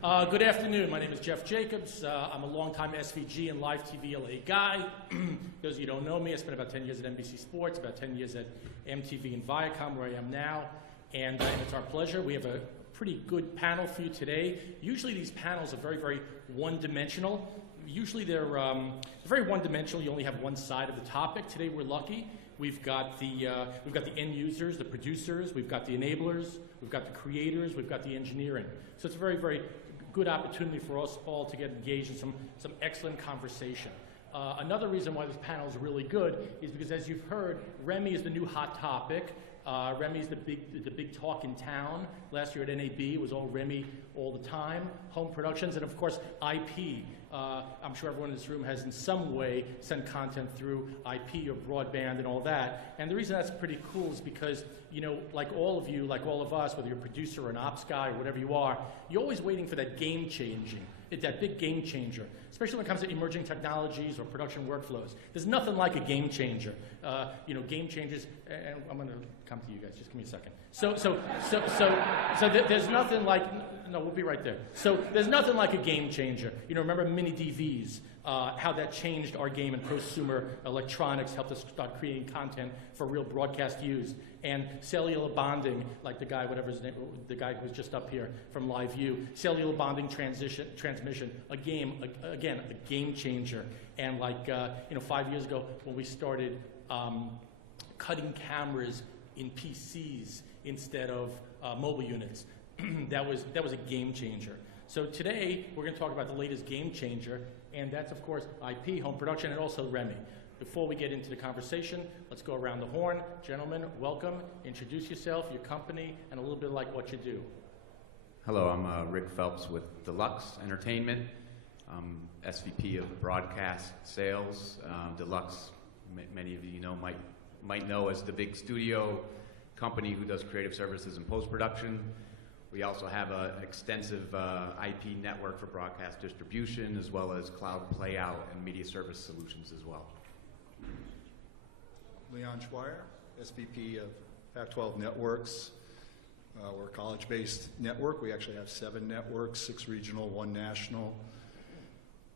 Good afternoon. My name is Jeff Jacobs. I'm a longtime SVG and LiveTV LA guy. Those of you who don't know me, I spent about 10 years at NBC Sports, about 10 years at MTV and Viacom, where I am now. And it's our pleasure. We have a pretty good panel for you today. Usually these panels are very, very one-dimensional. Usually they're very one-dimensional. You only have one side of the topic. Today we're lucky. We've got the end users, the producers, we've got the enablers, we've got the creators, we've got the engineering. So it's a very, very good opportunity for us all to get engaged in some excellent conversation. Another reason why this panel is really good is because, as you've heard, Remi is the new hot topic. Remi is the big talk in town. Last year at NAB, it was all Remi all the time. Home Productions, and of course, IP. I'm sure everyone in this room has in some way sent content through IP or broadband and all that. And the reason that's pretty cool is because, you know, like all of you, like all of us, whether you're a producer or an ops guy or whatever you are, you're always waiting for that game changing. That big game changer, especially when it comes to emerging technologies or production workflows. There's nothing like a game changer. You know, game changers, and I'm going to come to you guys, just give me a second. So there's nothing like, no, we'll be right there. So there's nothing like a game changer. You know, remember mini DVs, how that changed our game, and prosumer electronics helped us start creating content for real broadcast use. And cellular bonding, like the guy, whatever his name, the guy who was just up here from LiveView, cellular bonding transmission, again, a game changer. And like, you know, 5 years ago when we started cutting cameras in PCs instead of mobile units, that was a game changer. So today we're going to talk about the latest game changer, and that's of course IP, home production, and also Remi. Before we get into the conversation, let's go around the horn. Gentlemen, welcome. Introduce yourself, your company, and a little bit like what you do. Hello, I'm Rick Phelps with Deluxe Entertainment. I'm SVP of Broadcast Sales. Deluxe, many of you know might know as the big studio company who does creative services and post-production. We also have an extensive IP network for broadcast distribution, as well as cloud playout and media service solutions as well. Leon Schweir, SVP of Pac-12 Networks. We're a college-based network. We actually have 7 networks, 6 regional, 1 national.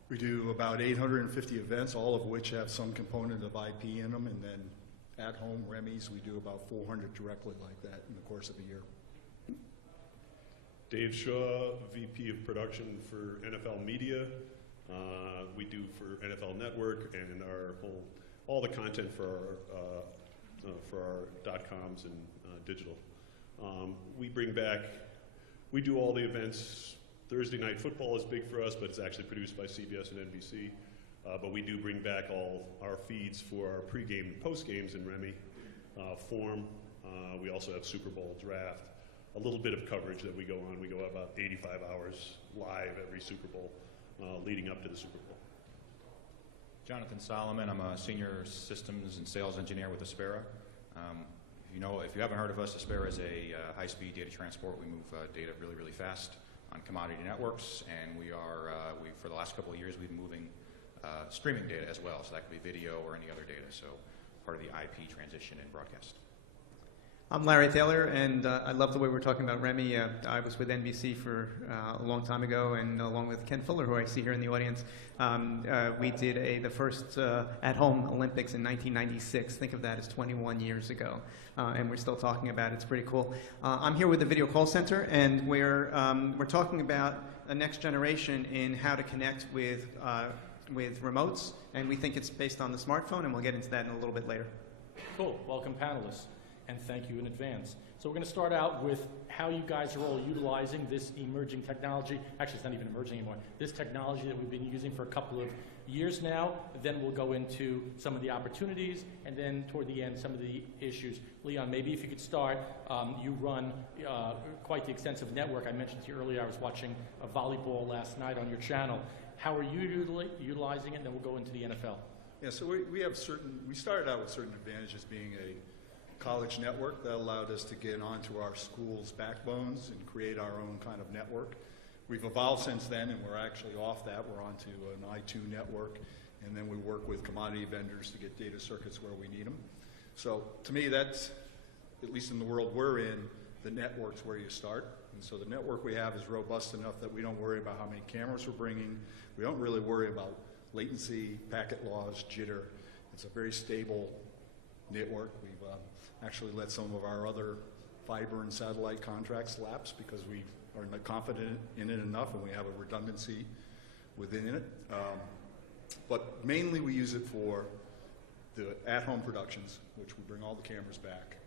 We do about 850 events, all of which have some component of IP in them, and then at home Remis, we do about 400 directly like that in the course of a year. Dave Shaw, VP of Production for NFL Media. We do for NFL Network and all the content for our .coms and digital. We do all the events. Thursday Night Football is big for us, but it's actually produced by CBS and NBC. But we do bring back all our feeds for our pregame and postgames in Remi form. We also have Super Bowl draft. A little bit of coverage that we go on. We go about 85 hours live every Super Bowl leading up to the Super Bowl. Jonathan Solomon. I'm a senior systems and sales engineer with Aspera. If you haven't heard of us, Aspera is a high-speed data transport. We move data really, really fast on commodity networks, and for the last couple of years, we've been moving streaming data as well. So that could be video or any other data. So part of the IP transition in broadcast. I'm Larry Thaler, and I love the way we're talking about Remi. I was with NBC for a long time ago, and along with Ken Fuller, who I see here in the audience, we did the first at-home Olympics in 1996. Think of that as 21 years ago, and we're still talking about it. It's pretty cool. I'm here with the Video Call Center, and we're talking about a next generation in how to connect with remotes, and we think it's based on the smartphone, and we'll get into that in a little bit later. Cool. Welcome, panelists. And thank you in advance. So we're going to start out with how you guys are all utilizing this emerging technology. Actually, it's not even emerging anymore. This technology that we've been using for a couple of years now. Then we'll go into some of the opportunities, and then toward the end, some of the issues. Leon, maybe if you could start. You run quite the extensive network. I mentioned to you earlier I was watching a volleyball last night on your channel. How are you utilizing it? And then we'll go into the NFL. Yeah, so we started out with certain advantages, being a college network that allowed us to get onto our school's backbones and create our own kind of network. We've evolved since then, and we're actually off that. We're onto an I2 network, and then we work with commodity vendors to get data circuits where we need them. So to me, that's, at least in the world we're in, the network's where you start. And so the network we have is robust enough that we don't worry about how many cameras we're bringing. We don't really worry about latency, packet loss, jitter. It's a very stable network. We've actually let some of our other fiber and satellite contracts lapse because we are not confident in it enough and we have a redundancy within it. But mainly we use it for the at-home productions, which we bring all the cameras back.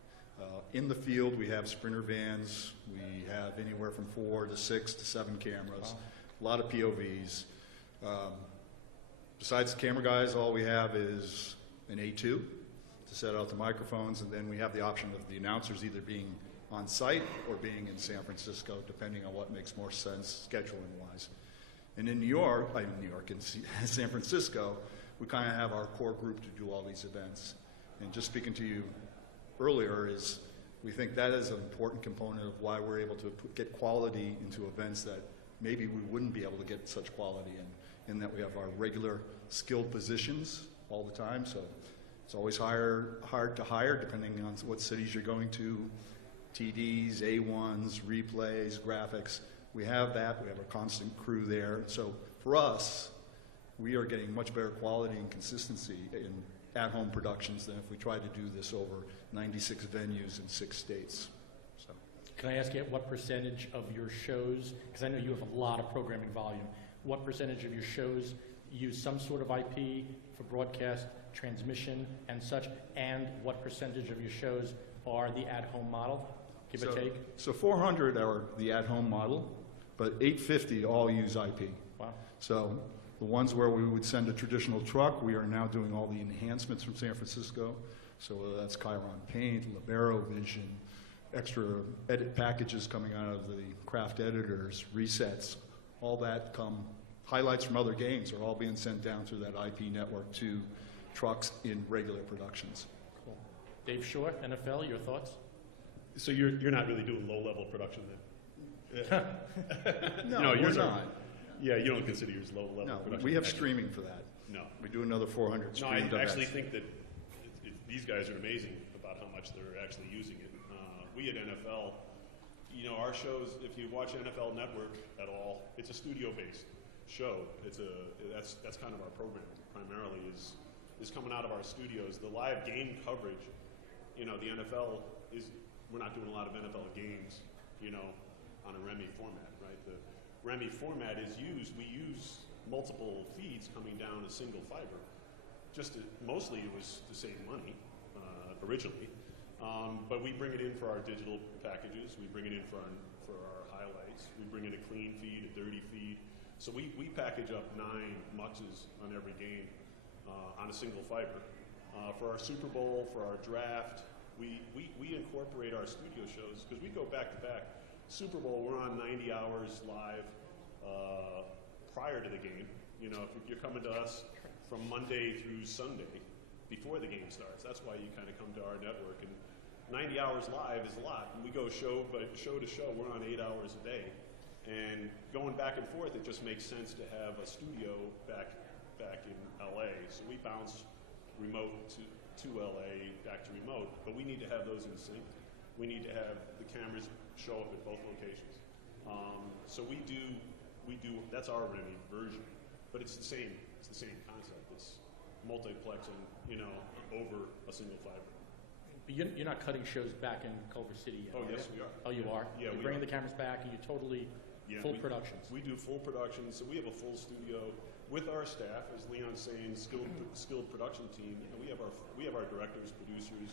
In the field, we have Sprinter vans. We have anywhere from 4 to 6 to 7 cameras. Wow. A lot of POVs. Besides the camera guys, all we have is an A2 to set out the microphones, and then we have the option of the announcers either being on site or being in San Francisco, depending on what makes more sense scheduling-wise. And in in San Francisco, we kind of have our core group to do all these events. And just speaking to you earlier is we think that is an important component of why we're able to get quality into events that maybe we wouldn't be able to get such quality in that we have our regular skilled positions all the time. So it's always hard to hire depending on what cities you're going to, TDs, A1s, replays, graphics. We have that. We have a constant crew there. So for us, we are getting much better quality and consistency in at-home productions than if we tried to do this over 96 venues in 6 states. So, Can I ask you what percentage of your shows, because I know you have a lot of programming volume, what percentage of your shows use some sort of IP for broadcast, transmission, and such, and what percentage of your shows are the at-home model, give or take? So 400 are the at-home model, but 850 all use IP. Wow. So the ones where we would send a traditional truck, we are now doing all the enhancements from San Francisco. So whether that's Chiron Paint, Libero Vision, extra edit packages coming out of the craft editors, resets, all that highlights from other games are all being sent down through that IP network to trucks in regular productions. Cool. Dave Shore, NFL, your thoughts? So you're not really doing low-level production then? No, we're yours are- not. Yeah, you don't consider yours low-level No, production. we have actually. streaming for that. No. We do another 400 No, I streamed actually events. think that these guys are amazing about how much they're actually using it. We at NFL, our shows, if you watch NFL Network at all, it's a studio-based show. That's kind of our program primarily is coming out of our studios. The live game coverage, the NFL we're not doing a lot of NFL games, on a Remi format, right? The Remi format we use multiple feeds coming down a single fiber. Mostly it was to save money originally, but we bring it in for our digital packages. We bring it in for our highlights. We bring in a clean feed, a dirty feed. So we package up 9 muxes on every game on a single fiber. For our Super Bowl, for our draft, we incorporate our studio shows because we go back to back. Super Bowl, we're on 90 hours live prior to the game. If you're coming to us from Monday through Sunday before the game starts, that's why you kind of come to our network. And 90 hours live is a lot. And we go show to show, we're on 8 hours a day. And going back and forth, it just makes sense to have a studio back in LA. So we bounce remote to LA, back to remote, but we need to have those in sync. We need to have the cameras show up at both locations. So we do, that's our Remi version, but it's the same concept. It's multiplexing, over a single fiber. But you're not cutting shows back in Culver City yet, Oh, are yes, you? we are. Oh, you are? Yeah, You're we bringing are. the cameras back and you're totally full productions. We do full productions, so we have a full studio with our staff, as Leon's saying, skilled production team. We have our directors, producers,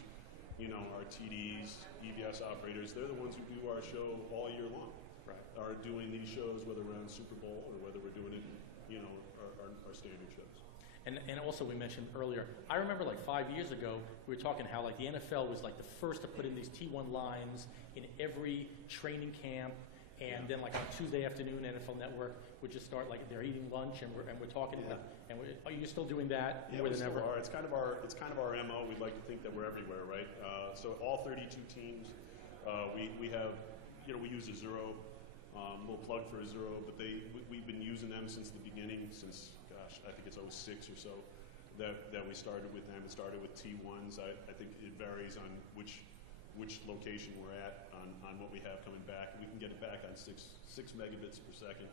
our TDs, EVS operators. They're the ones who do our show all year long. Right. Are doing these shows, whether we're on Super Bowl or whether we're doing it, our standard shows. And also we mentioned earlier, I remember like 5 years ago, we were talking how like the NFL was like the first to put in these T1 lines in every training camp, and then like on Tuesday afternoon, NFL Network would just start like they're eating lunch, and we're talking. Yeah. Are you still doing that Yeah, more we than still ever? are. It's kind of our MO. We'd like to think that we're everywhere, right? So all 32 teams, we have, we use Azuro. We'll plug for Azuro, but we've been using them since the beginning, since I think it's 06 or so that we started with them. It started with T1s. I think it varies on which which location we're at on what we have coming back. We can get it back on 6 megabits per second.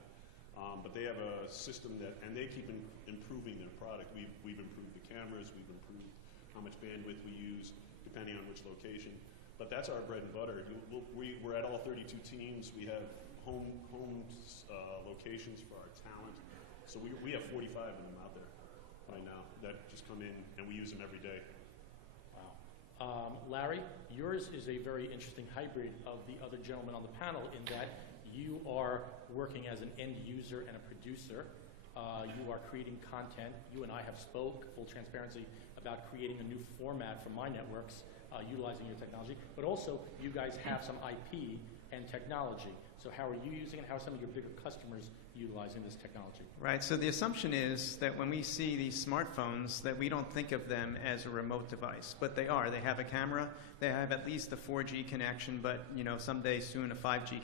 But they have a system and they keep improving their product. We've improved the cameras, we've improved how much bandwidth we use, depending on which location. But that's our bread and butter. We're at all 32 teams. We have home locations for our talent. So we have 45 of them out there right now that just come in, and we use them every day. Wow. Larry, yours is a very interesting hybrid of the other gentlemen on the panel in that you are working as an end user and a producer. You are creating content. You and I have spoke, full transparency, about creating a new format for my networks, utilizing your technology. But also, you guys have some IP and technology. So how are you using it? How are some of your bigger customers utilizing this technology? Right, so the assumption is that when we see these smartphones, that we don't think of them as a remote device, but they are. They have a camera, they have at least a 4G connection, but someday soon a 5G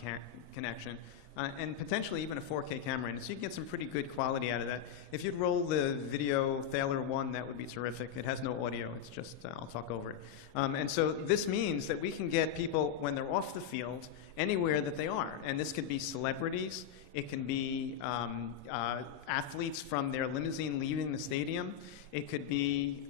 connection, and potentially even a 4K camera in it. So you can get some pretty good quality out of that. If you'd roll the video Thaler 1, that would be terrific. It has no audio, it's just, I'll talk over it. And so this means that we can get people, when they're off the field, anywhere that they are. And this could be celebrities, it can be athletes from their limousine leaving the stadium, it could be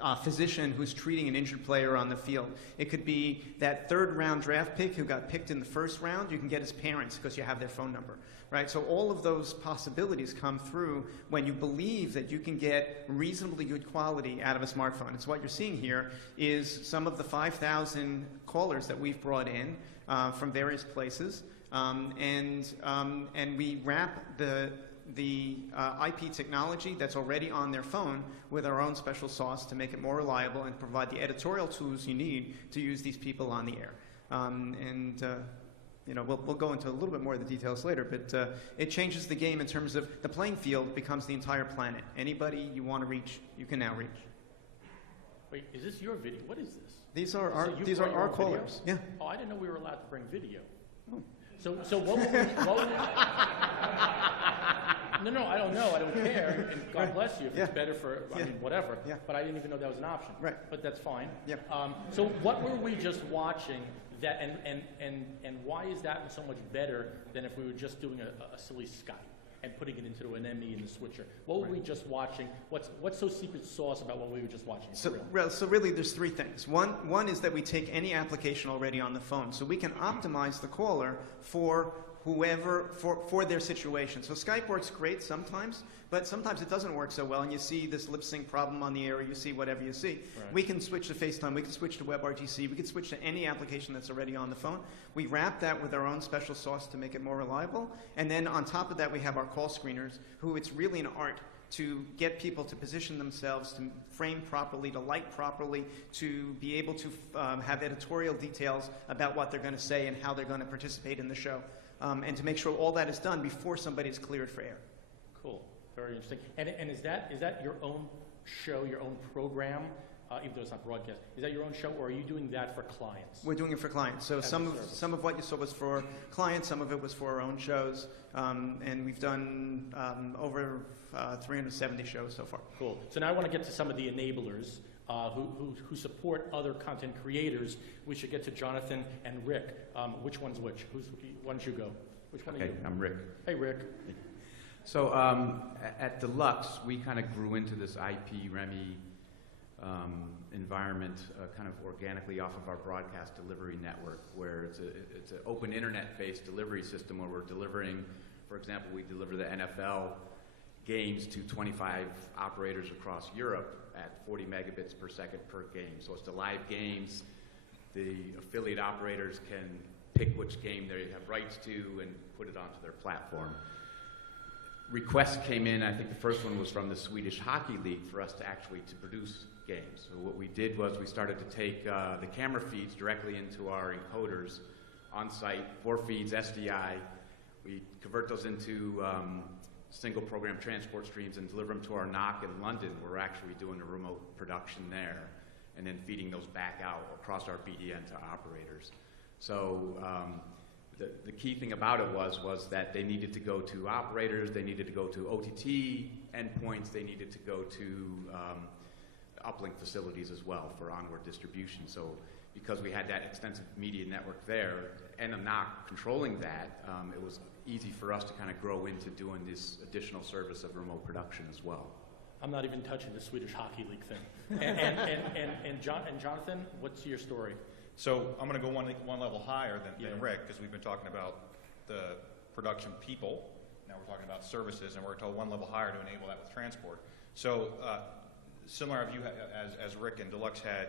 a physician who's treating an injured player on the field. It could be that third-round draft pick who got picked in the first round. You can get his parents because you have their phone number, right? So all of those possibilities come through when you believe that you can get reasonably good quality out of a smartphone. It's what you're seeing here is some of the 5,000 callers that we've brought in from various places, and we wrap the IP technology that's already on their phone with our own special sauce to make it more reliable and provide the editorial tools you need to use these people on the air. We'll go into a little bit more of the details later, but it changes the game in terms of the playing field becomes the entire planet. Anybody you want to reach, you can now reach. Wait, is this your video? What is this? These are our, So these are our callers. Yeah. Oh, I didn't know we were allowed to bring video. Oh. So what would No, I don't know. I don't care. And God bless you if it's better for, I mean, whatever. Yeah. But I didn't even know that was an option. Right. But that's fine. Yeah. So what were we just watching that, and why is that so much better than if we were just doing a silly Skype and putting it into an ME in the switcher? What were we just watching? What's so secret sauce about what we were just watching? So really there's three things. One is that we take any application already on the phone. So we can optimize the caller for whoever, for their situation. So Skype works great sometimes, but sometimes it doesn't work so well, and you see this lip sync problem on the air, or you see whatever you see. Right. We can switch to FaceTime, we can switch to WebRTC, we can switch to any application that's already on the phone. We wrap that with our own special sauce to make it more reliable, and then on top of that we have our call screeners, who it's really an art to get people to position themselves, to frame properly, to light properly, to be able to have editorial details about what they're going to say and how they're going to participate in the show. And to make sure all that is done before somebody is cleared for air. Cool, very interesting. And is that your own show, your own program, even though it's not broadcast? Is that your own show, or are you doing that for clients? We're doing it for clients. So some of what you saw was for clients, some of it was for our own shows, and we've done over 370 shows so far. Cool. So now I want to get to some of the enablers who support other content creators. We should get to Jonathan and Rick. Which one's which? Why don't you go? Which one are you? I'm Rick. Hey, Rick. So at Deluxe, we kind of grew into this IP Remi environment kind of organically off of our broadcast delivery network, where it's an open internet-based delivery system where we're delivering, for example, we deliver the NFL games to 25 operators across Europe at 40 megabits per second per game. So it's the live games. The affiliate operators can pick which game they have rights to and put it onto their platform. Requests came in, I think the first one was from the Swedish Hockey League, for us to actually produce games. So what we did was we started to take the camera feeds directly into our encoders on site, 4 feeds, SDI. We convert those into single program transport streams and deliver them to our NOC in London, where we're actually doing a remote production there, and then feeding those back out across our BDN to operators. So the key thing about it was that they needed to go to operators, they needed to go to OTT endpoints, they needed to go to uplink facilities as well for onward distribution. So because we had that extensive media network there, and I'm not controlling that, it was easy for us to kind of grow into doing this additional service of remote production as well. I'm not even touching the Swedish Hockey League thing. And Jonathan, what's your story? So I'm going to go one level higher than Rick, because we've been talking about the production people. Now we're talking about services, and we're told one level higher to enable that with transport. So similar view as Rick and Deluxe had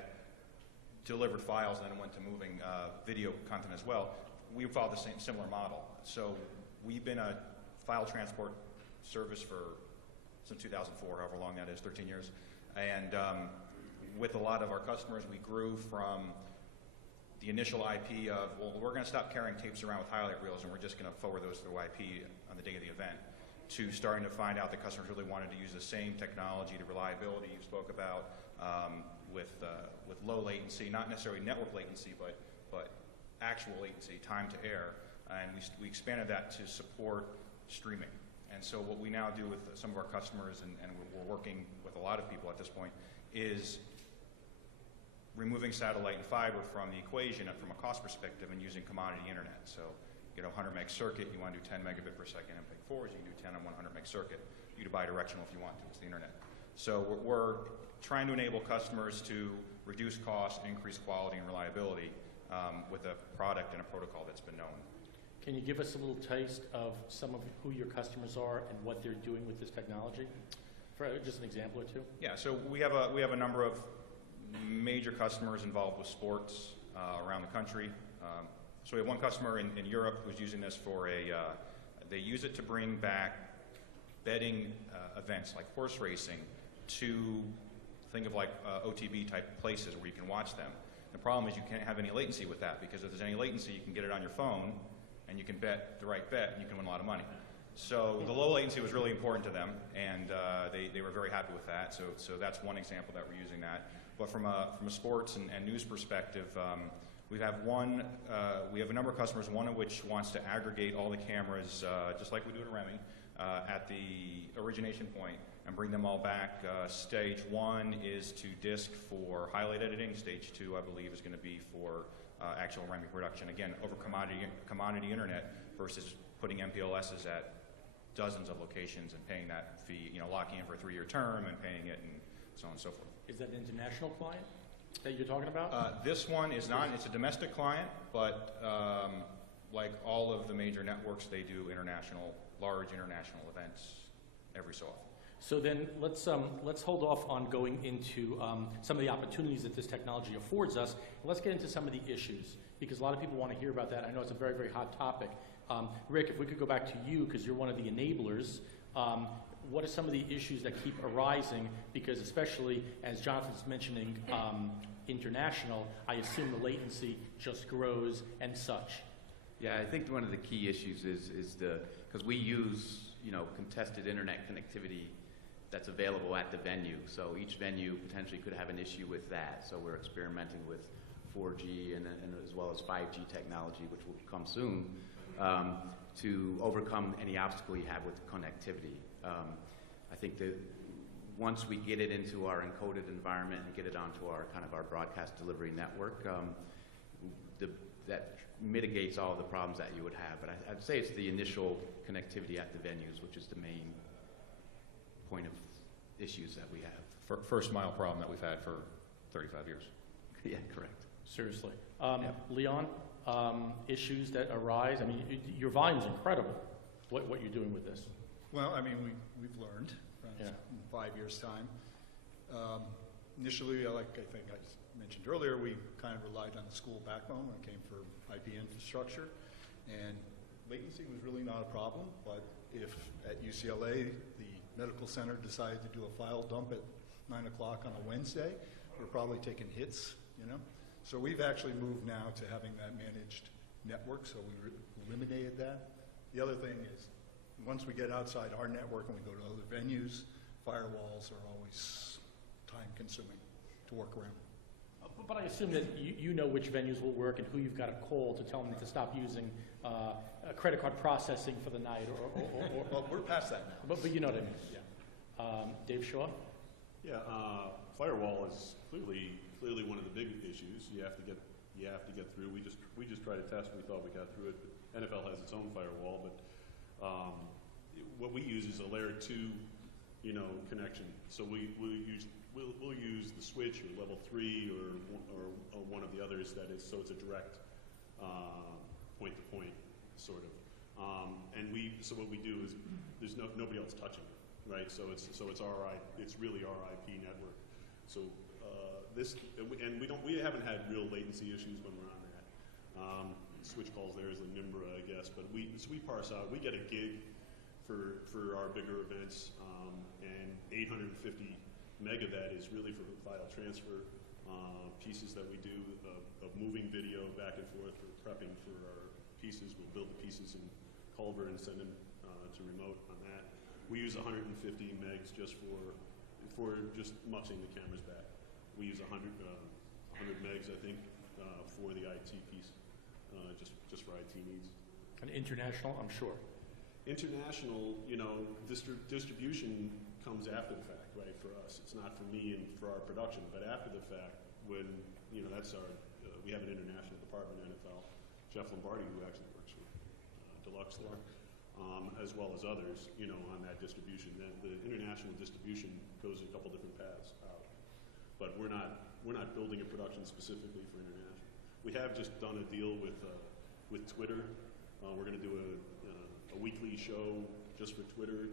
delivered files and then went to moving video content as well, we followed the similar model. So we've been a file transport service since 2004, however long that is, 13 years. And with a lot of our customers, we grew from the initial IP of, well, we're going to stop carrying tapes around with highlight reels and we're just going to forward those through IP on the day of the event, to starting to find out that customers really wanted to use the same technology, the reliability you spoke about, with low latency, not necessarily network latency, but actual latency, time to air. And we expanded that to support streaming. And so what we now do with some of our customers, and we're working with a lot of people at this point, is removing satellite and fiber from the equation from a cost perspective and using commodity internet. So you get a 100 meg circuit, you want to do 10 megabit per second MPEG-4s, you can do 10 on 100 meg circuit. You can be bidirectional if you want to, it's the internet. So we're trying to enable customers to reduce cost, increase quality and reliability with a product and a protocol that's been known. Can you give us a little taste of some of who your customers are and what they're doing with this technology? For just an example or two? Yeah, so we have a number of major customers involved with sports around the country. So we have one customer in Europe who's using this for they use it to bring back betting events like horse racing to think of like OTB type places where you can watch them. The problem is you can't have any latency with that, because if there's any latency, you can get it on your phone and you can bet the right bet and you can win a lot of money. So the low latency was really important to them, and they were very happy with that. So that's one example that we're using that. But from a sports and news perspective, we have a number of customers, one of which wants to aggregate all the cameras, just like we do at Remi, at the origination point and bring them all back. Stage one is to disk for highlight editing. Stage two, I believe, is going to be for actual Remi production. Again, over commodity internet versus putting MPLSs at dozens of locations and paying that fee, locking in for a 3-year term and paying it and so on and so forth. Is that an international client that you're talking about? This one is not. It's a domestic client, but like all of the major networks, they do large international events every so often. So then let's hold off on going into some of the opportunities that this technology affords us. Let's get into some of the issues, because a lot of people want to hear about that. I know it's a very, very hot topic. Rick, if we could go back to you, because you're one of the enablers, what are some of the issues that keep arising? Because especially, as Jonathan's mentioning, international, I assume the latency just grows and such. Yeah, I think one of the key issues is because we use, contested internet connectivity that's available at the venue. So each venue potentially could have an issue with that. So we're experimenting with 4G and as well as 5G technology, which will come soon, to overcome any obstacle you have with connectivity. I think that once we get it into our encoded environment and get it onto our our broadcast delivery network, that mitigates all the problems that you would have. But I'd say it's the initial connectivity at the venues, which is the main point of issues that we have. First mile problem that we've had for 35 years. Yeah, correct. Seriously. Leon, issues that arise? I mean, your volume's incredible, what you're doing with this. Well, I mean, we've learned in 5 years' time. Initially, like I think I mentioned earlier, we kind of relied on the school backbone when it came for IP infrastructure, and latency was really not a problem. But if at UCLA the medical center decided to do a file dump at 9 o'clock on a Wednesday, we're probably taking hits, So we've actually moved now to having that managed network, so we eliminated that. The other thing is, once we get outside our network and we go to other venues, firewalls are always time-consuming to work around. But I assume that you know which venues will work and who you've got to call to tell them to stop using credit card processing for the night, or Well, we're past that now. But you know what I mean. Yeah. Dave Shaw? Yeah. Firewall is clearly one of the big issues. You have to get through. We just tried a test. We thought we got through it. But NFL has its own firewall, but what we use is a layer 2, connection. So we'll use the switch or level 3 or one of the others that is, so it's a direct point to point sort of. So what we do is there's nobody else touching it, right? So it's really our IP network. So we haven't had real latency issues when we're on that. Switch calls there is a Nimbra, I guess, but we parse out. We get a gig for our bigger events, and 850 meg of that is really for file transfer pieces that we do of moving video back and forth for prepping for our pieces. We'll build the pieces in Culver and send them to remote on that. We use 150 megs just for just muxing the cameras back. We use 100 megs, I think, for the IT piece, just for IT needs. And international, I'm sure. International, distribution comes after the fact, right, for us. It's not for me and for our production, but after the fact, when, that's our, we have an international department in NFL, Jeff Lombardi, who actually works for Deluxe there, as well as others, on that distribution. The international distribution goes a couple different paths out. But we're not building a production specifically for international. We have just done a deal with Twitter. We're going to do a weekly show just for Twitter.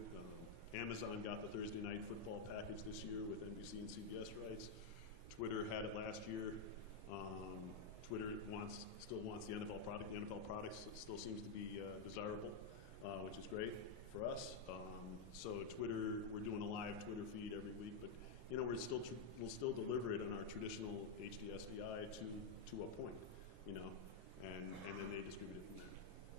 Amazon got the Thursday night football package this year with NBC and CBS rights. Twitter had it last year. Twitter still wants the NFL product. The NFL product still seems to be desirable, which is great for us. So Twitter, we're doing a live Twitter feed every week, but we'll still deliver it on our traditional HD SDI to a point, and then they distribute it from there.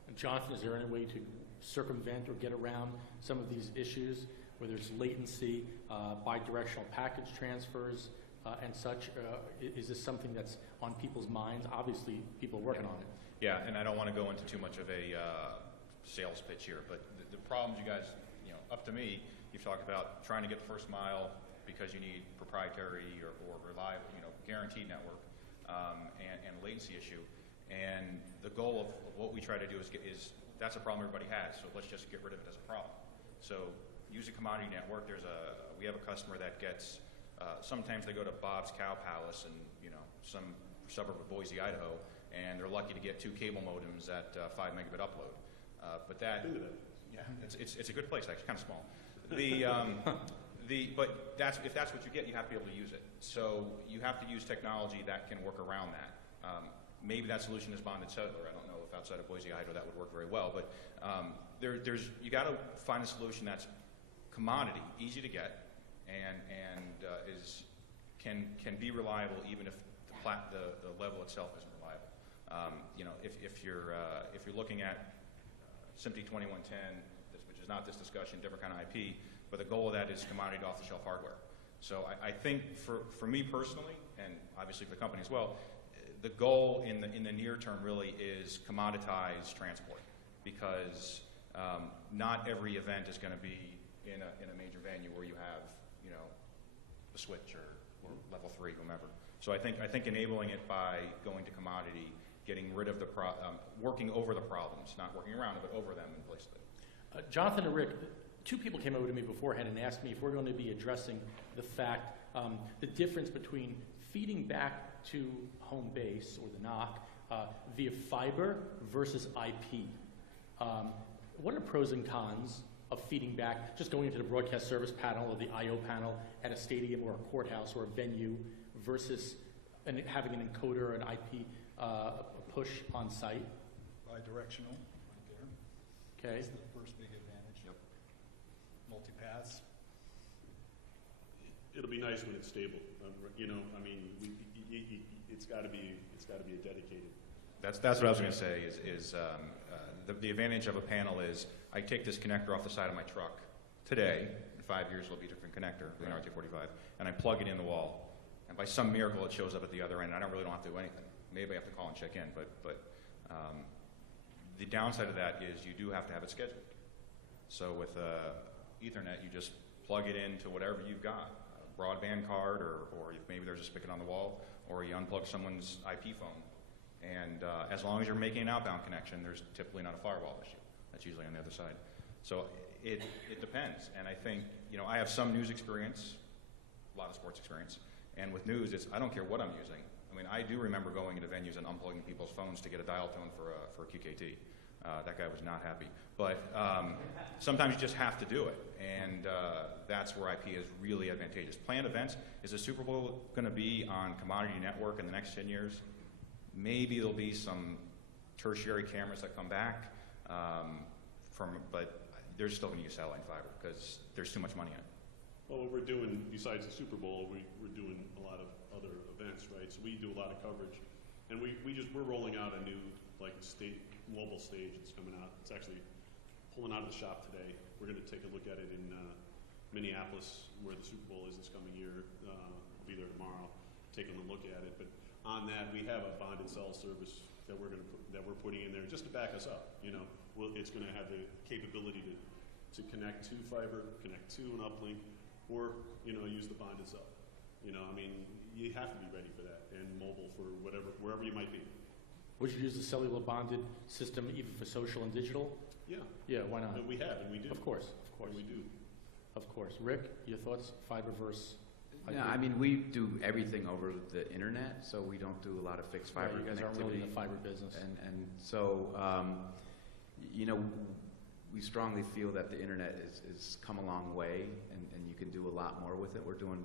And Jonathan, is there any way to circumvent or get around some of these issues where there's latency, bi-directional package transfers, and such? Is this something that's on people's minds? Obviously, people are working on it. Yeah, and I don't want to go into too much of a sales pitch here, but the problems you guys, up to me, you've talked about trying to get the first mile because you need proprietary or reliable, guaranteed network, and latency issue. And the goal of what we try to do is that's a problem everybody has, so let's just get rid of it as a problem. So use a commodity network. We have a customer that gets, sometimes they go to Bob's Cow Palace in some suburb of Boise, Idaho, and they're lucky to get 2 cable modems at 5 megabit upload. But that, yeah, it's a good place actually, kind of small. But if that's what you get, you have to be able to use it. So you have to use technology that can work around that. Maybe that solution is bonded cellular. I don't know if outside of Boise, Idaho, that would work very well. But you got to find a solution that's commodity, easy to get, and can be reliable even if the level itself isn't reliable. If you're looking at SMPTE 2110, which is not this discussion, different kind of IP, but the goal of that is commodity off-the-shelf hardware. So I think for me personally, and obviously for the company as well, the goal in the near term really is commoditize transport, because not every event is going to be in a major venue where you have the switch or level 3, whomever. So I think enabling it by going to commodity, getting rid of working over the problems, not working around it, but over them in place of it. Jonathan and Rick, 2 people came over to me beforehand and asked me if we're going to be addressing the fact, the difference between feeding back to home base or the NOC via fiber versus IP. What are the pros and cons of feeding back, just going into the broadcast service panel or the I/O panel at a stadium or a courthouse or a venue versus having an encoder or an IP push on site? Bi-directional, right there. Okay. That's the first big advantage. Yep. Multipaths. It'll be nice when it's stable. It's got to be a dedicated. That's what I was going to say. The advantage of a panel is I take this connector off the side of my truck today. In 5 years, it'll be a different connector, an RT45, and I plug it in the wall. And by some miracle, it shows up at the other end. I don't have to do anything. Maybe I have to call and check in, but the downside of that is you do have to have it scheduled. So with Ethernet, you just plug it into whatever you've got, broadband card, or maybe there's a spigot on the wall, or you unplug someone's IP phone. And as long as you're making an outbound connection, there's typically not a firewall issue. That's usually on the other side. So it depends. And I think, I have some news experience, a lot of sports experience. And with news, I don't care what I'm using. I mean, I do remember going into venues and unplugging people's phones to get a dial tone for a QKT. That guy was not happy. But sometimes you just have to do it. And that's where IP is really advantageous. Planned events, is the Super Bowl going to be on commodity network in the next 10 years? Maybe there'll be some tertiary cameras that come back, but they're still going to use satellite fiber because there's too much money in it. Well, what we're doing, besides the Super Bowl, we're doing a lot of other events, right? So we do a lot of coverage. And we're rolling out a new, mobile stage that's coming out. It's actually pulling out of the shop today. We're going to take a look at it in Minneapolis, where the Super Bowl is this coming year. I'll be there tomorrow, taking a look at it. But on that, we have a bond and sell service that we're putting in there just to back us up. It's going to have the capability to connect to fiber, connect to an uplink, or use the bond and sell. You have to be ready for that, and mobile for wherever you might be. Would you use the cellular bonded system even for social and digital? Yeah. Yeah, why not? And we have, and we do. Of course. And we do. Of course. Rick, your thoughts? Fiber versus IP? No, I mean, we do everything over the internet, so we don't do a lot of fixed fiber Right, you guys aren't really in the fiber business. And so, we strongly feel that the internet is come a long way, and you can do a lot more with it. We're doing,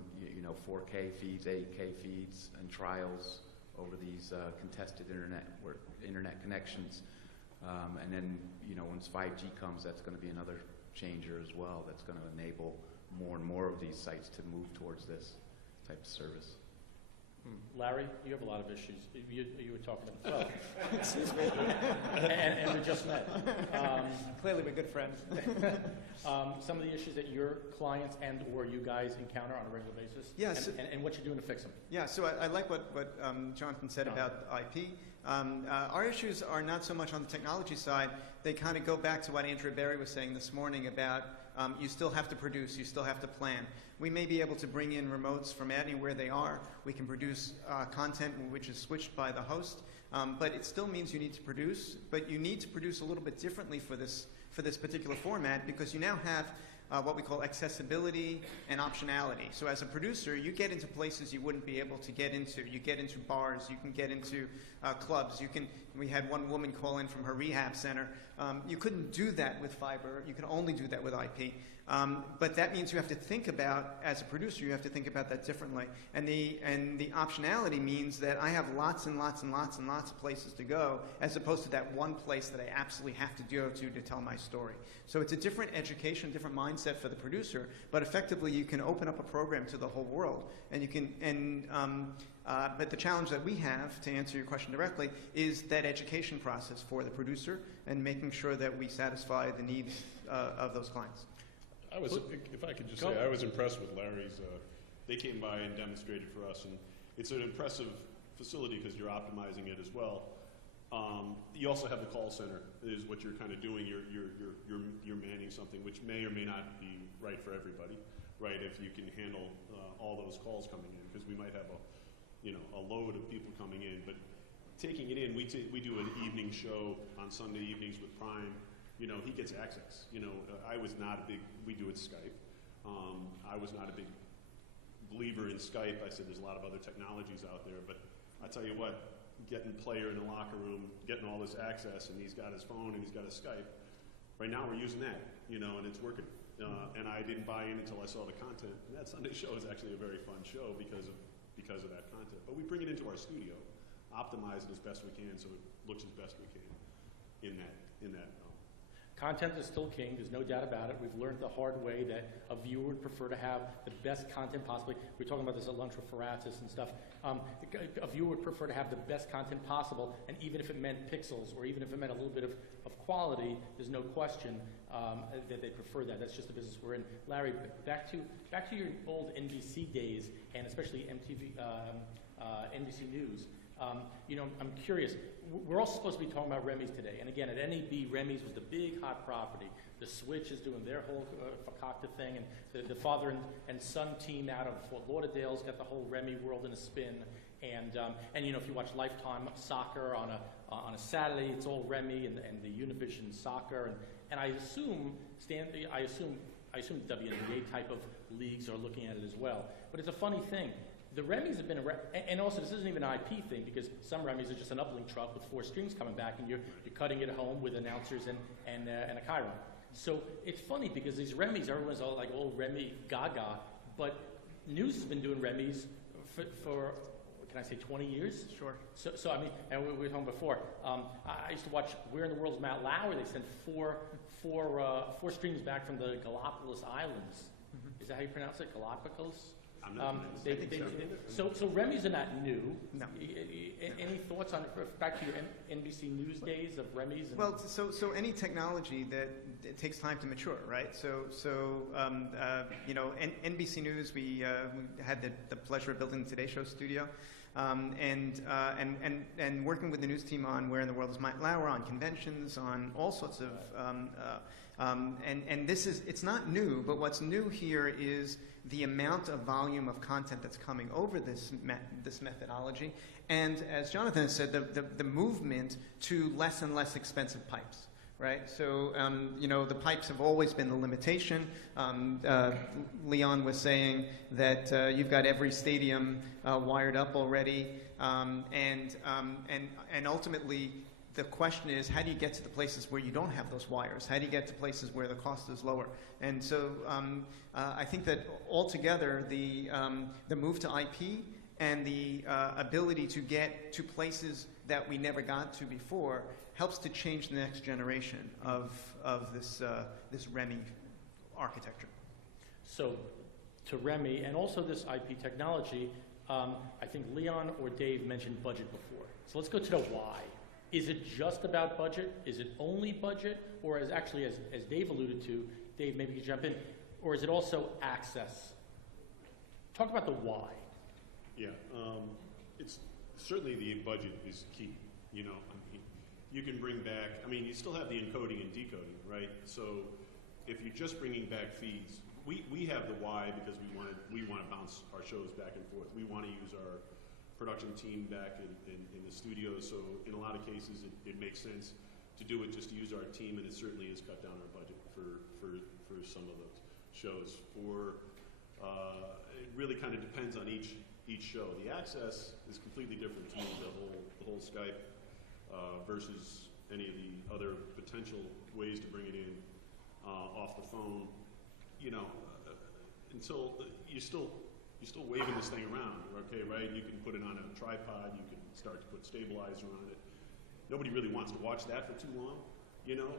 4K feeds, 8K feeds, and trials over these contested internet connections. And then, once 5G comes, that's going to be another changer as well. That's going to enable more and more of these sites to move towards this type of service. Larry, you have a lot of issues. You were talking about, well, Excuse me. and we just met. Clearly, we're good friends. Some of the issues that your clients and or you guys encounter on a regular basis, Yes. and what you're doing to fix them. Yeah, so I like what Jonathan said about IP. Our issues are not so much on the technology side. They kind of go back to what Andrea Berry was saying this morning about you still have to produce, you still have to plan. We may be able to bring in remotes from anywhere they are. We can produce content which is switched by the host, but it still means you need to produce, but you need to produce a little bit differently for this particular format because you now have what we call accessibility and optionality. So as a producer, you get into places you wouldn't be able to get into. You get into bars, you can get into clubs. We had one woman call in from her rehab center. You couldn't do that with fiber. You can only do that with IP. But that means you have to think about, as a producer, you have to think about that differently. And the optionality means that I have lots and lots and lots and lots of places to go, as opposed to that one place that I absolutely have to go to tell my story. So it's a different education, different mindset for the producer, but effectively you can open up a program to the whole world. And you can, but the challenge that we have, to answer your question directly, is that education process for the producer and making sure that we satisfy the needs of those clients. If I could just say, I was impressed with Larry's. They came by and demonstrated for us, and it's an impressive facility because you're optimizing it as well. You also have the call center, is what you're kind of doing. You're manning something which may or may not be right for everybody, right? If you can handle all those calls coming in, because we might have a load of people coming in, but taking it in, we do an evening show on Sunday evenings with Prime. He gets access. I was not a big, we do it Skype. I was not a big believer in Skype. I said there's a lot of other technologies out there, but I tell you what, getting player in the locker room, getting all this access, and he's got his phone and he's got his Skype. Right now we're using that, and it's working. And I didn't buy in until I saw the content. And that Sunday show is actually a very fun show because of that content. But we bring it into our studio, optimize it as best we can so it looks as best we can in that. Content is still king. There's no doubt about it. We've learned the hard way that a viewer would prefer to have the best content possibly. We were talking about this at lunch with Faratis and stuff. A viewer would prefer to have the best content possible, and even if it meant pixels or even if it meant a little bit of quality, there's no question that they prefer that. That's just the business we're in. Larry, back to your old NBC days, and especially MTV, NBC News. I'm curious. We're also supposed to be talking about Remy's today. And again, at NAB, Remy's was the big hot property. The Switch is doing their whole Fakakta thing, and the father and son team out of Fort Lauderdale's got the whole Remi world in a spin. And you know, if you watch Lifetime soccer on a Saturday, it's all Remi and the Univision soccer, and I assume WNBA type of leagues are looking at it as well. But it's a funny thing. The Remis have been around, and also this isn't even an IP thing, because some Remis are just an uplink truck with 4 strings coming back, and you're cutting it at home with announcers and a Chiron. So it's funny because these Remis, everyone's all like, oh, Remi Gaga, but News has been doing Remis for can I say 20 years? Sure. So I mean, and we were talking before. I used to watch Where in the World's Matt Lauer. They sent four streams back from the Galapagos Islands. Mm-hmm. Is that how you pronounce it? Galapagos? I'm not so Remis are not new. No. Any thoughts on back to your NBC News days of Remis? Well, so any technology that it takes time to mature, right? So you know, NBC News, we had the pleasure of building the Today Show studio, and working with the news team on Where in the World is Matt Lauer, on conventions, on all sorts of, and this is, it's not new, but what's new here is the amount of volume of content that's coming over this methodology, and as Jonathan has said, the movement to less and less expensive pipes. Right, so you know, the pipes have always been the limitation. Leon was saying that you've got every stadium wired up already, and ultimately the question is, how do you get to the places where you don't have those wires? How do you get to places where the cost is lower? And so I think that altogether the move to IP and the ability to get to places that we never got to before helps to change the next generation of this Remi architecture. So to Remi, and also this IP technology, I think Leon or Dave mentioned budget before. So let's go to the why. Is it just about budget? Is it only budget? Or as Dave alluded to, Dave, maybe you jump in, or is it also access? Talk about the why. Yeah, it's certainly the budget is key. You know, I mean, you can bring back, I mean, you still have the encoding and decoding, right? So if you're just bringing back feeds, we have the why because we want to bounce our shows back and forth. We want to use our production team back in the studio, so in a lot of cases it makes sense to do it just to use our team, and it certainly has cut down our budget for some of those shows. It really kind of depends on each show. The access is completely different to me, the whole Skype versus any of the other potential ways to bring it in off the phone. You know, until you're still waving this thing around, okay, right? You can put it on a tripod, you can start to put stabilizer on it. Nobody really wants to watch that for too long, you know,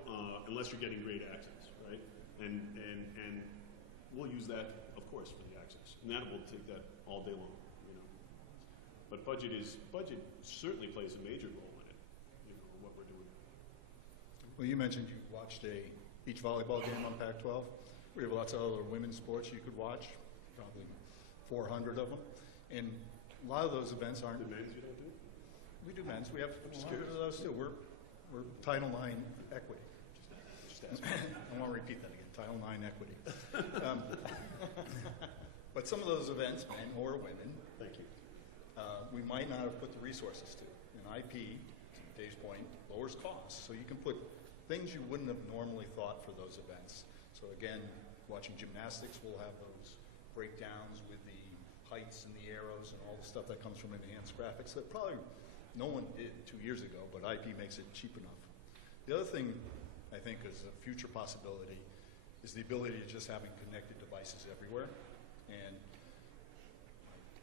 unless you're getting great access, right? And we'll use that, of course, for the access. And that will take that all day long, you know. But budget certainly plays a major role in it, you know, what we're doing. Well, you mentioned you watched a beach volleyball game on Pac-12. We have lots of other women's sports you could watch, probably 400 of them. And a lot of those events aren't. The men's you don't do? We do men's. We have 100 of those too. We're Title IX equity. Just ask. I want to repeat that again. Title IX equity. But some of those events, men or women, Thank you. We might not have put the resources to. And IP, to Dave's point, lowers costs. So you can put things you wouldn't have normally thought for those events. So again, watching gymnastics, we'll have those breakdowns with the heights and the arrows and all the stuff that comes from enhanced graphics that probably no one did 2 years ago, but IP makes it cheap enough. The other thing I think is a future possibility is the ability of just having connected devices everywhere. And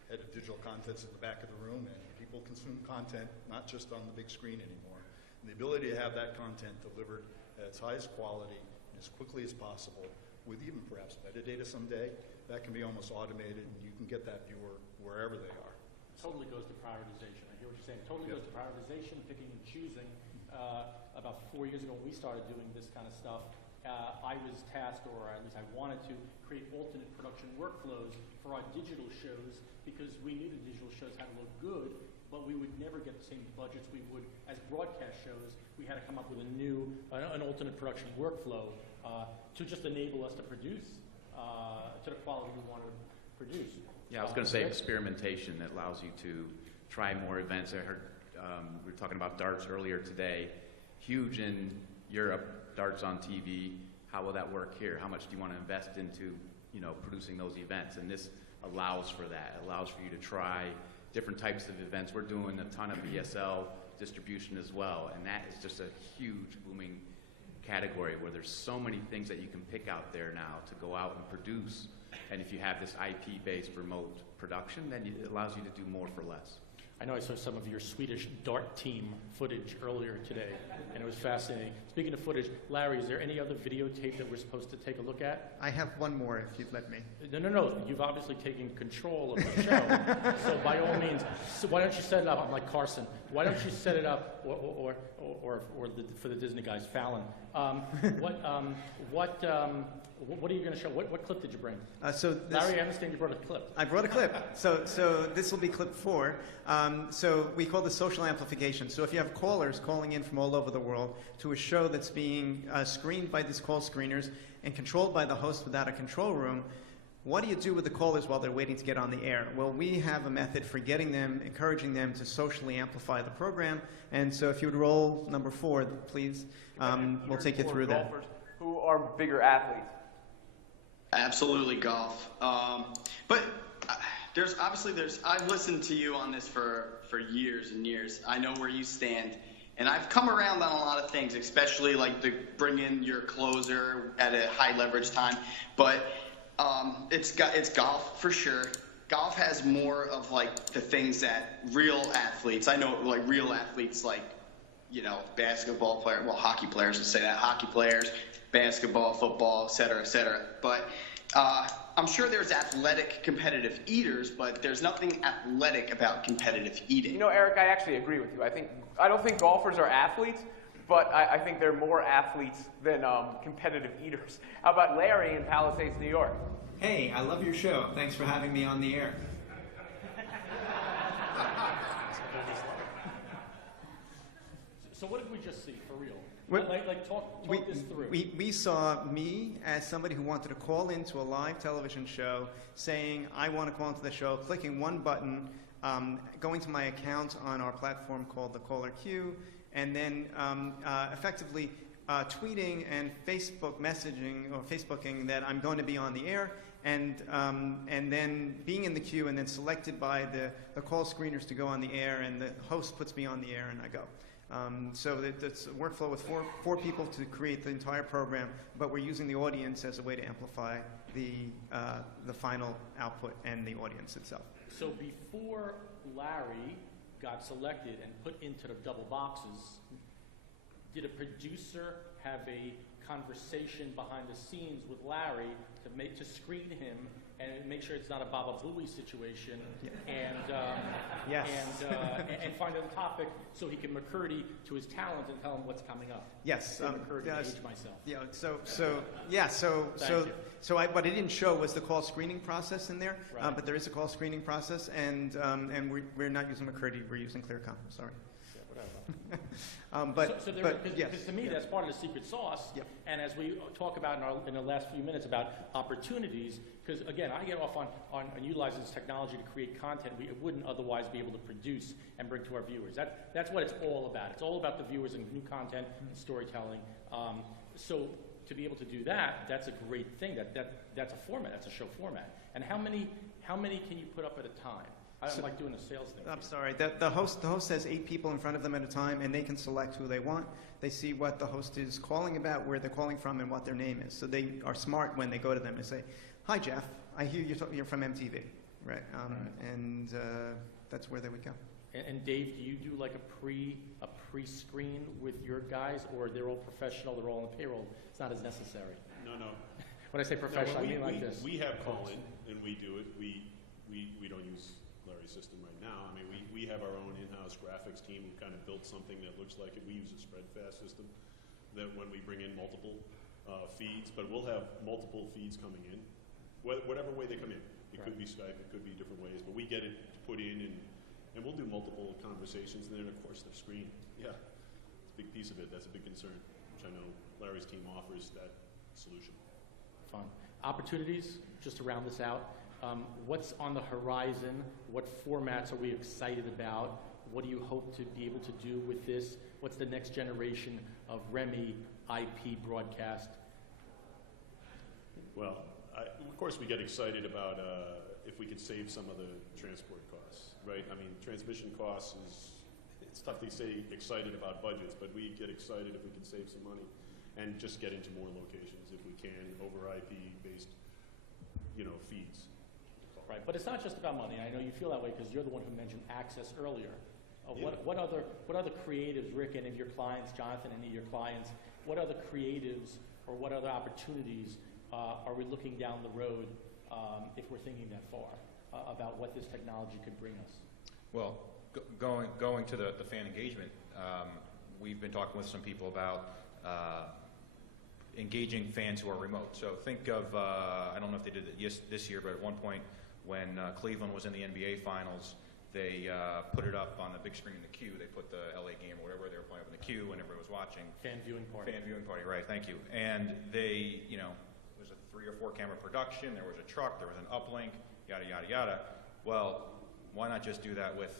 head of digital content's in the back of the room, and people consume content not just on the big screen anymore. And the ability to have that content delivered at its highest quality and as quickly as possible, with even perhaps metadata someday, that can be almost automated, and you can get that viewer wherever they are. Totally goes to prioritization. I hear what you're saying. Totally goes to prioritization, picking and choosing. About 4 years ago when we started doing this kind of stuff, I was tasked, or at least I wanted to, create alternate production workflows for our digital shows because we knew the digital shows had to look good, but we would never get the same budgets we would as broadcast shows. We had to come up with an alternate production workflow to just enable us to produce to the quality we want to produce. Yeah, I was going to say experimentation that allows you to try more events. I heard we were talking about darts earlier today. Huge in Europe, darts on TV. How will that work here? How much do you want to invest into, producing those events? And this allows for that. It allows for you to try different types of events. We're doing a ton of ESL distribution as well, and that is just a huge booming category where there's so many things that you can pick out there now to go out and produce. And if you have this IP-based remote production, then it allows you to do more for less. I know I saw some of your Swedish dart team footage earlier today, and it was fascinating. Speaking of footage, Larry, is there any other videotape that we're supposed to take a look at? I have one more, if you'd let me. No. You've obviously taken control of the show, so by all means, why don't you set it up? I'm like Carson. Why don't you set it up, or for the Disney guys, Fallon? What are you going to show? What clip did you bring? Larry, I understand you brought a clip. I brought a clip. So this will be clip 4. So we call this social amplification. So if you have callers calling in from all over the world to a show that's being screened by these call screeners and controlled by the host without a control room, what do you do with the callers while they're waiting to get on the air? Well, we have a method for getting them, encouraging them to socially amplify the program. And so if you would roll number 4, please, we'll take you through that. Who are bigger athletes? Absolutely golf. But I've listened to you on this for years and years. I know where you stand. And I've come around on a lot of things, especially like to bring in your closer at a high leverage time. But it's golf for sure. Golf has more of like the things that real athletes, I know like real athletes like, basketball players, well, hockey players would say that, hockey players, basketball, football, et cetera, et cetera. But I'm sure there's athletic competitive eaters, but there's nothing athletic about competitive eating. Eric, I actually agree with you. I don't think golfers are athletes, but I think they're more athletes than competitive eaters. How about Larry in Palisades, New York? Hey, I love your show. Thanks for having me on the air. So what did we just see, for real? What- Talk this through. We saw me as somebody who wanted to call into a live television show saying, I want to call into the show, clicking one button, going to my account on our platform called the Caller Queue, and then effectively tweeting and Facebook messaging or Facebooking that I'm going to be on the air, and then being in the queue and then selected by the call screeners to go on the air, and the host puts me on the air and I go. So it's a workflow with four people to create the entire program, but we're using the audience as a way to amplify the final output and the audience itself. So before Larry got selected and put into the double boxes, did a producer have a conversation behind the scenes with Larry to screen him and make sure it's not a Baba Booey situation, Yes. and find out the topic so he can McCurdy to his talent and tell him what's coming up? Yes. McCurdy, Yes. age myself. Yeah. So Thank you. what I didn't show was the call screening process in there, Right. but there is a call screening process, and we're not using McCurdy. We're using ClearCom. Sorry. Yeah, whatever. Yes. To me, that's part of the secret sauce. Yep. And as we talk about in the last few minutes about opportunities, because again, I get off on utilizing this technology to create content we wouldn't otherwise be able to produce and bring to our viewers. That's what it's all about. It's all about the viewers and new content and storytelling. So to be able to do that, that's a great thing. That's a format. That's a show format. And how many can you put up at a time? I don't like doing a sales thing. I'm sorry. The host has 8 people in front of them at a time, and they can select who they want. They see what the host is calling about, where they're calling from, and what their name is. So they are smart when they go to them and say, "Hi, Jeff. I hear you're from MTV, right?" And that's where they would go. And Dave, do you do like a pre-screen with your guys, or they're all professional? They're all on the payroll. It's not as necessary. No. When I say professional, I mean like this. We have call-in, and we do it. We don't use Larry's system right now. I mean, we have our own in-house graphics team who kind of built something that looks like it. We use a spread-fast system that when we bring in multiple feeds, but we'll have multiple feeds coming in, whatever way they come in. It could be Skype, it could be different ways, but we get it put in, and we'll do multiple conversations, and then, of course, the screen. Yeah, it's a big piece of it. That's a big concern, which I know Larry's team offers that solution. Fun. Opportunities, just to round this out, what's on the horizon? What formats are we excited about? What do you hope to be able to do with this? What's the next generation of Remi IP broadcast? Well, of course we get excited about if we could save some of the transport costs, right? I mean, transmission costs it's tough to say excited about budgets, but we get excited if we can save some money and just get into more locations if we can over IP-based, feeds. Right, but it's not just about money. I know you feel that way because you're the one who mentioned access earlier. Yeah. What other creatives, Rick, any of your clients, Jonathan, any of your clients, what other creatives or what other opportunities are we looking down the road if we're thinking that far about what this technology could bring us? Well, going to the fan engagement, we've been talking with some people about engaging fans who are remote. So think of, I don't know if they did it this year, but at one point when Cleveland was in the NBA Finals, they put it up on the big screen in the queue. They put the LA game or whatever they were playing up in the queue and everybody was watching. Fan viewing party. Fan viewing party, right, thank you. And they, it was a 3 or 4 camera production, there was a truck, there was an uplink, yada, yada, yada. Well, why not just do that with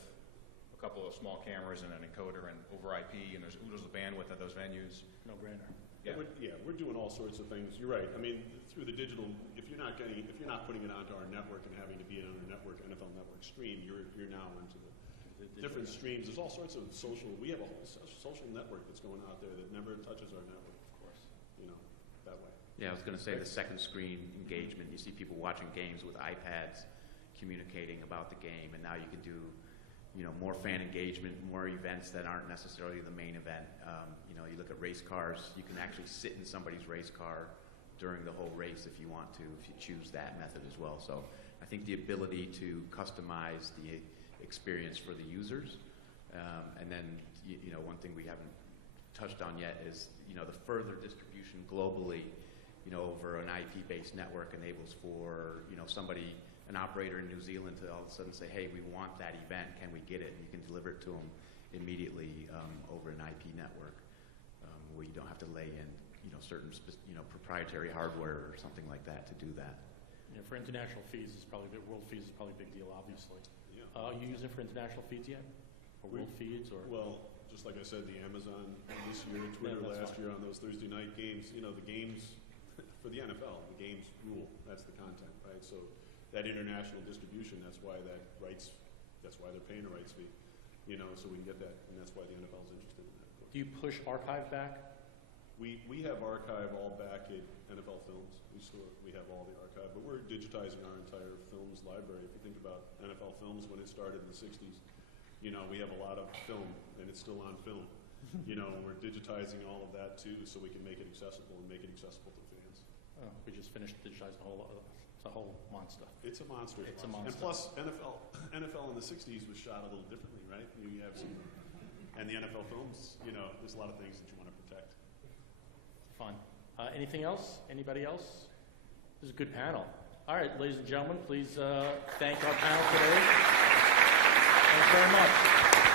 a couple of small cameras and an encoder and over IP, and there's oodles of bandwidth at those venues. No brainer. Yeah. We're doing all sorts of things. You're right. I mean, through the digital, if you're not putting it onto our network and having to be on our network, NFL Network stream, you're now into the different streams. There's all sorts of social. We have a whole social network that's going out there that never touches our network, of course. That way. Yeah, I was going to say the second screen engagement. You see people watching games with iPads, communicating about the game, and now you can do, more fan engagement, more events that aren't necessarily the main event. You look at race cars, you can actually sit in somebody's race car during the whole race if you want to, if you choose that method as well. So I think the ability to customize the experience for the users, and then, one thing we haven't touched on yet is, the further distribution globally, over an IP-based network enables for, somebody, an operator in New Zealand to all of a sudden say, hey, we want that event, can we get it? And you can deliver it to them immediately over an IP network, where you don't have to lay in, certain, proprietary hardware or something like that to do that. For international feeds, world feeds is probably a big deal, obviously. Yeah. Are you using it for international feeds yet? Or world feeds? Or Well, just like I said, the Amazon this year, Twitter that's last fine. year on those Thursday night games, the games, for the NFL, the games rule. That's the content, right? So that international distribution, that's why they're paying a rights fee, so we can get that, and that's why the NFL is interested in that. do you push archive back? We have archive all back at NFL Films. We have all the archive, but we're digitizing our entire films library. If you think about NFL Films when it started in the 60s, we have a lot of film, and it's still on film. We're digitizing all of that too, so we can make it accessible and make it accessible to fans. Oh, we just finished digitizing it's a whole monster. It's a monster. It's a monster. And plus, NFL in the 60s was shot a little differently, right? You have some, and the NFL Films, there's a lot of things that you want to protect. Fun. Anything else? Anybody else? This is a good panel. All right, ladies and gentlemen, please thank our panel today. Thanks very much.